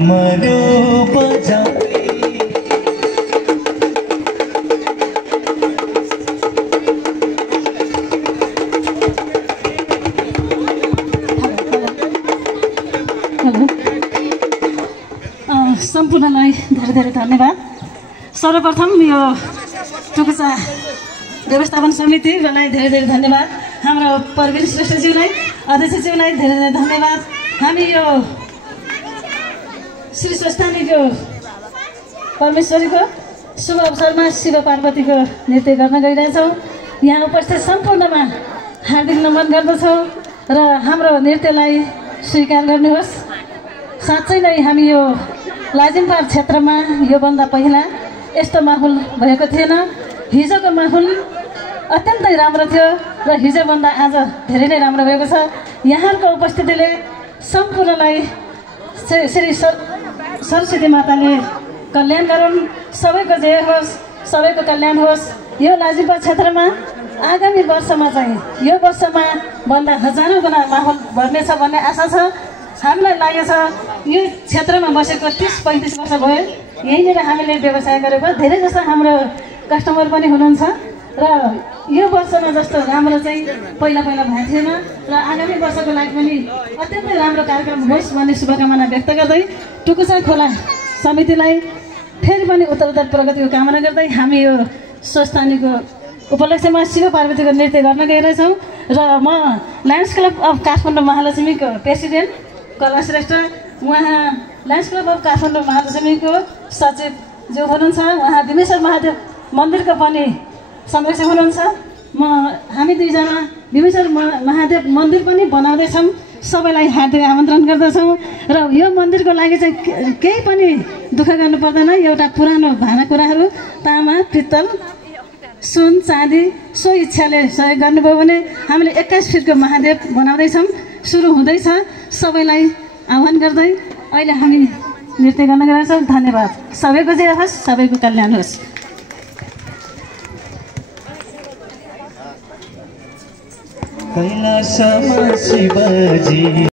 डमरू बजाउँदै सम्पूर्णलाई धेरै धेरै धन्यवाद। सर्वप्रथम यो टुकुचा व्यवस्थापन समितिलाई धेरै धेरै धन्यवाद। हाम्रो प्रवीण श्रेष्ठज्यूलाई, अध्यक्षज्यूलाई धेरै धेरै धन्यवाद। हामी यो श्री स्वस्थानीको परमेश्वरीको शुभ अवसरमा शिव पार्वतीको नृत्य गर्न गइरहेछौँ। यहाँ उपस्थित सम्पूर्णमा हार्दिक नमन गर्दछौँ र हाम्रो नृत्यलाई स्वीकार गर्नुहोस्। साँच्चै नै हामी यो लाजिमपार क्षेत्रमा योभन्दा पहिला यस्तो माहौल भएको थिएन। हिजोको माहौल अत्यन्तै राम्रो थियो र हिजोभन्दा आज धेरै नै राम्रो भएको छ। यहाँको उपस्थितिले सम्पूर्णलाई श्री सरस्वती माताले कल्याण गरून्, सबैको जय होस्, सबैको कल्याण होस्। यो लाजिमपार क्षेत्रमा आगामी वर्षमा चाहिँ यो वर्षमा भन्दा हजारौँ गुणा माहौल बढ्नेछ भन्ने आशा छ। हामीलाई लागेको छ यो क्षेत्रमा बसेको 30-35 वर्ष भयो, यहीँनिर हामीले व्यवसाय गरेको। धेरै जस्तो हाम्रो कस्टमर पनि हुनुहुन्छ र यो वर्षमा जस्तो राम्रो चाहिँ पहिला भएको थिएन र आगामी वर्षको लागि पनि अत्यन्तै राम्रो कार्यक्रम होस् भन्ने शुभकामना व्यक्त गर्दै टुकुचा खोला समितिलाई फेरि पनि उत्तरोत्तर प्रगतिको कामना गर्दै हामी यो स्वस्थानीको उपलक्ष्यमा शिव पार्वतीको नृत्य गर्न गइरहेछौँ। र म लायन्स क्लब अफ काठमाडौँ महालक्ष्मीको प्रेसिडेन्ट कला श्रेष्ठ, उहाँ लायन्स क्लब अफ काठमाडौँ महालक्ष्मीको सचिव जो हुनुहुन्छ, उहाँ विमेश्वर महादेव मन्दिरको पनि संरक्षक हुनुहुन्छ। हामी दुईजना विमेश्वर महादेव मन्दिर पनि बनाउँदैछौँ। सबैलाई हार्दिक आमन्त्रण गर्दछौँ र यो मन्दिरको लागि चाहिँ केही पनि दुःख गर्नु पर्दैन। एउटा पुरानो भाँडाकुँडाहरू तामा, पित्तल, सुन, चाँदी सो इच्छाले सहयोग गर्नुभयो भने हामीले 21 फिटको महादेव बनाउँदैछौँ। सुरु हुँदैछ। सबैलाई आह्वान गर्दै अहिले हामी नृत्य गर्न गइरहेछौँ। धन्यवाद। सबैको जय होस्, सबैको कल्याण होस्। कैलासमा शिवजी